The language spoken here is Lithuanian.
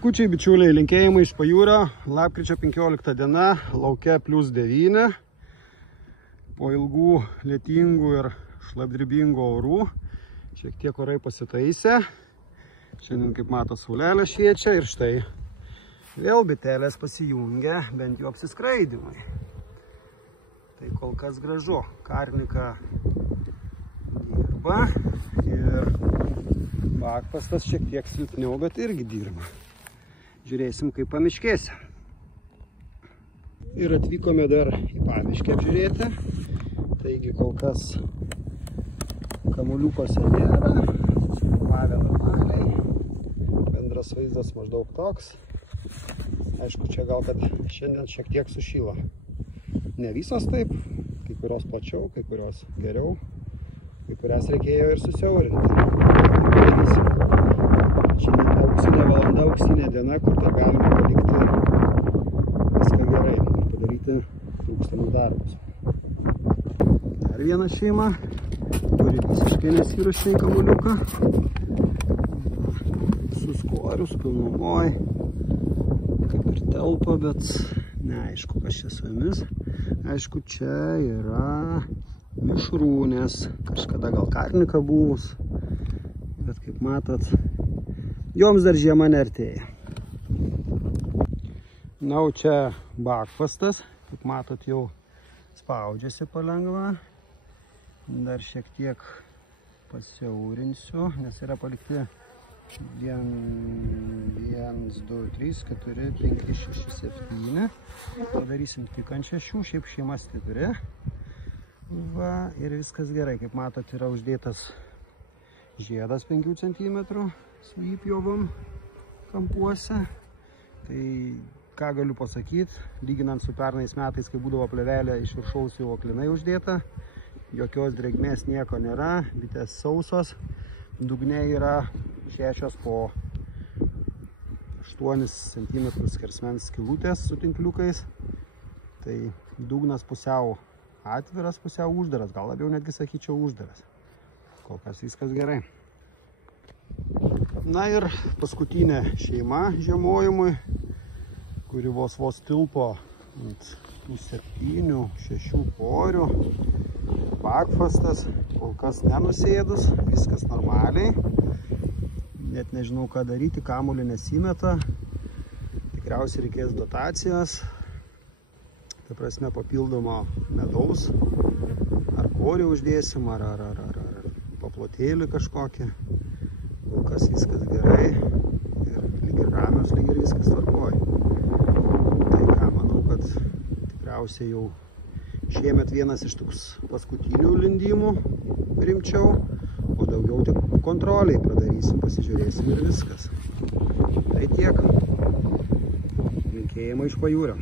Sveikučiai, bičiuliai, linkėjimai iš pajūrio. Lapkričio 15 diena, lauke +9. Po ilgų lietingų ir šlapdribingų orų šiek tiek orai pasitaisė. Šiandien, kaip mato, saulelė šviečia ir štai vėl bitelės pasijungia bent jau apsiskraidimai. Tai kol kas gražu. Karnika dirba ir bakpastas šiek tiek silpniau, bet irgi dirba. Žiūrėsim, kaip pamiškėse. Ir atvykome dar į pamiškę apžiūrėti. Taigi kol kas kamuliukose nėra. Suformavę normaliai. Bendras vaizdas maždaug toks. Aišku, čia gal kad šiandien šiek tiek sušyla. Ne visos taip. Kai kurios plačiau, kai kurios geriau. Kai kurias reikėjo ir susiaurinti. Šiandien auksinė valanda, auksinė diena, kur tai galime palikti viską gerai, padaryti trūkstamus darbus. Dar viena šeima, kuri visiškai nesiruošia į kamuliuką. Su skoriu, su pilnumoj, kaip ir telpa, bet neaišku, kas čia su jomis. Aišku, čia yra mišrūnės, kažkada gal karnika buvus, bet kaip matot, joms dar žiema neartėja. Na, o čia bakpastas, kaip matot, jau spaudžiasi palengva. Dar šiek tiek pasiaurinsiu, nes yra palikti 1, 2, 3, 4, 5, 6, 7. Padarysim tik ant 6, šiaip šeima stipri. Va, ir viskas gerai. Kaip matot, yra uždėtas žiedas 5 cm su įpjovom kampuose. Tai ką galiu pasakyti, lyginant su pernais metais, kai būdavo plevelė iš viršaus jau aklinai uždėta, jokios drėgmės nieko nėra, bitės sausos, dugne yra 6 po 8 cm skersmens skylutės su tinkliukais. Tai dugnas pusiau atviras, pusiau uždaras, gal labiau netgi sakyčiau uždaras. Kol kas viskas gerai. Na ir paskutinė šeima žiemojimui, kuri vos tilpo ant tų 7-6 porių. Bakpastas, kol kas nenusėdus, viskas normaliai. Net nežinau, ką daryti, kamuolį nesimeta. Tikriausiai reikės dotacijos. Tai prasme papildomo medaus. Ar korį uždėsim, ar paplotėlį kažkokį. Kol kas viskas gerai. Ir lyg ir ramios, lyg ir viskas tvarkoja. Tai ką, manau, kad tikriausiai jau šiemet vienas iš toks paskutinių lindimų rimčiau. O daugiau tik kontroliai padarysim, pasižiūrėsim ir viskas. Tai tiek. Linkėjimai iš pajūrio.